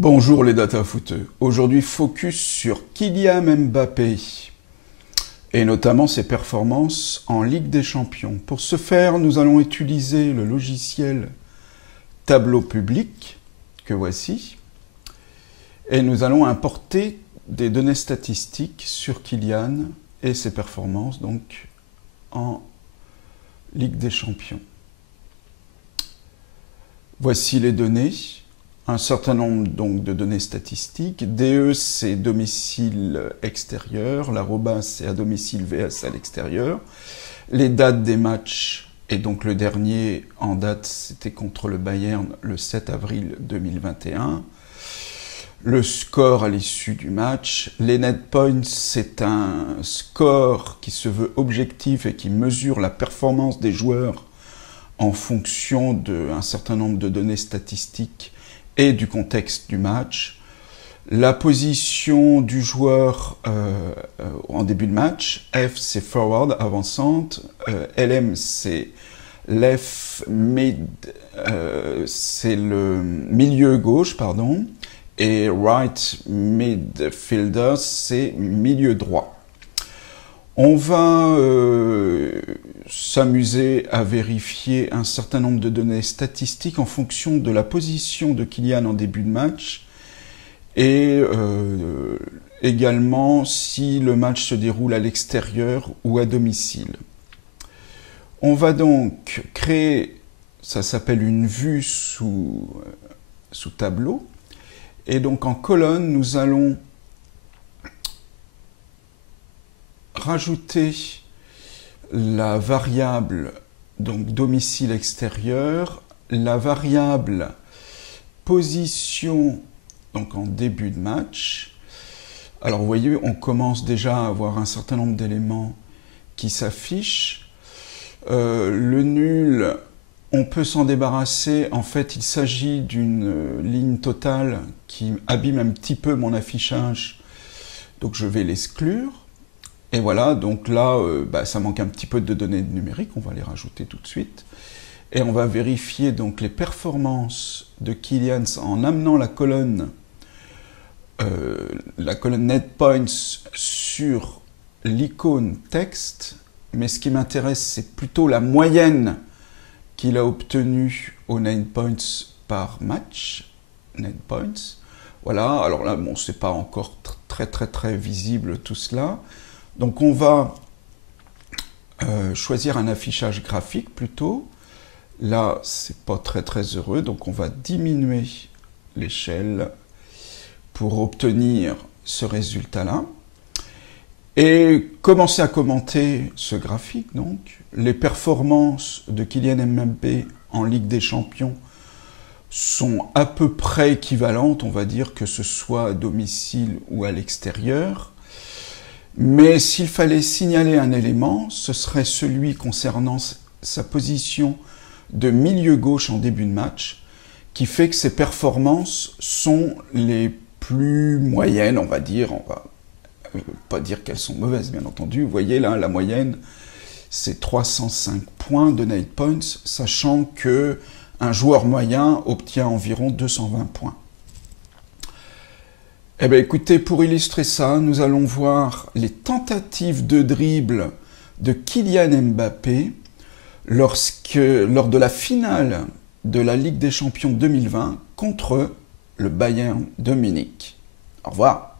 Bonjour les data footeux. Aujourd'hui, focus sur Kylian Mbappé et notamment ses performances en Ligue des Champions. Pour ce faire, nous allons utiliser le logiciel Tableau public que voici et nous allons importer des données statistiques sur Kylian et ses performances donc en Ligue des Champions. Voici les données. Un certain nombre donc de données statistiques. DE, c'est domicile extérieur. L'arrobas, c'est à domicile vs à l'extérieur. Les dates des matchs, et donc le dernier en date, c'était contre le Bayern le 7 avril 2021. Le score à l'issue du match. Les net points, c'est un score qui se veut objectif et qui mesure la performance des joueurs en fonction d'un certain nombre de données statistiques et du contexte du match. La position du joueur en début de match, F c'est forward, avançante, LM c'est left mid, c'est le milieu gauche, pardon, et right midfielder c'est milieu droit. On va s'amuser à vérifier un certain nombre de données statistiques en fonction de la position de Kylian en début de match et également si le match se déroule à l'extérieur ou à domicile. On va donc créer, ça s'appelle une vue sous tableau, et donc en colonne nous allons rajouter la variable donc domicile extérieur, la variable position donc en début de match. Alors vous voyez, on commence déjà à avoir un certain nombre d'éléments qui s'affichent. Le nul, on peut s'en débarrasser. En fait, il s'agit d'une ligne totale qui abîme un petit peu mon affichage. Donc je vais l'exclure. Et voilà, donc là, ça manque un petit peu de données numériques, on va les rajouter tout de suite. Et on va vérifier donc les performances de Kylian en amenant la colonne net points sur l'icône texte. Mais ce qui m'intéresse, c'est plutôt la moyenne qu'il a obtenue aux net points par match. Net points. Voilà, alors là, bon, c'est pas encore très visible tout cela. Donc on va choisir un affichage graphique plutôt. Là, c'est pas très heureux, donc on va diminuer l'échelle pour obtenir ce résultat-là. Et commencer à commenter ce graphique, donc. Les performances de Kylian Mbappé en Ligue des Champions sont à peu près équivalentes, on va dire, que ce soit à domicile ou à l'extérieur. Mais s'il fallait signaler un élément, ce serait celui concernant sa position de milieu gauche en début de match, qui fait que ses performances sont les plus moyennes, on va dire. On va pas dire qu'elles sont mauvaises, bien entendu. Vous voyez là, la moyenne, c'est 305 points de net points, sachant que un joueur moyen obtient environ 220 points. Eh bien écoutez, pour illustrer ça, nous allons voir les tentatives de dribble de Kylian Mbappé lors de la finale de la Ligue des Champions 2020 contre le Bayern de Munich. Au revoir.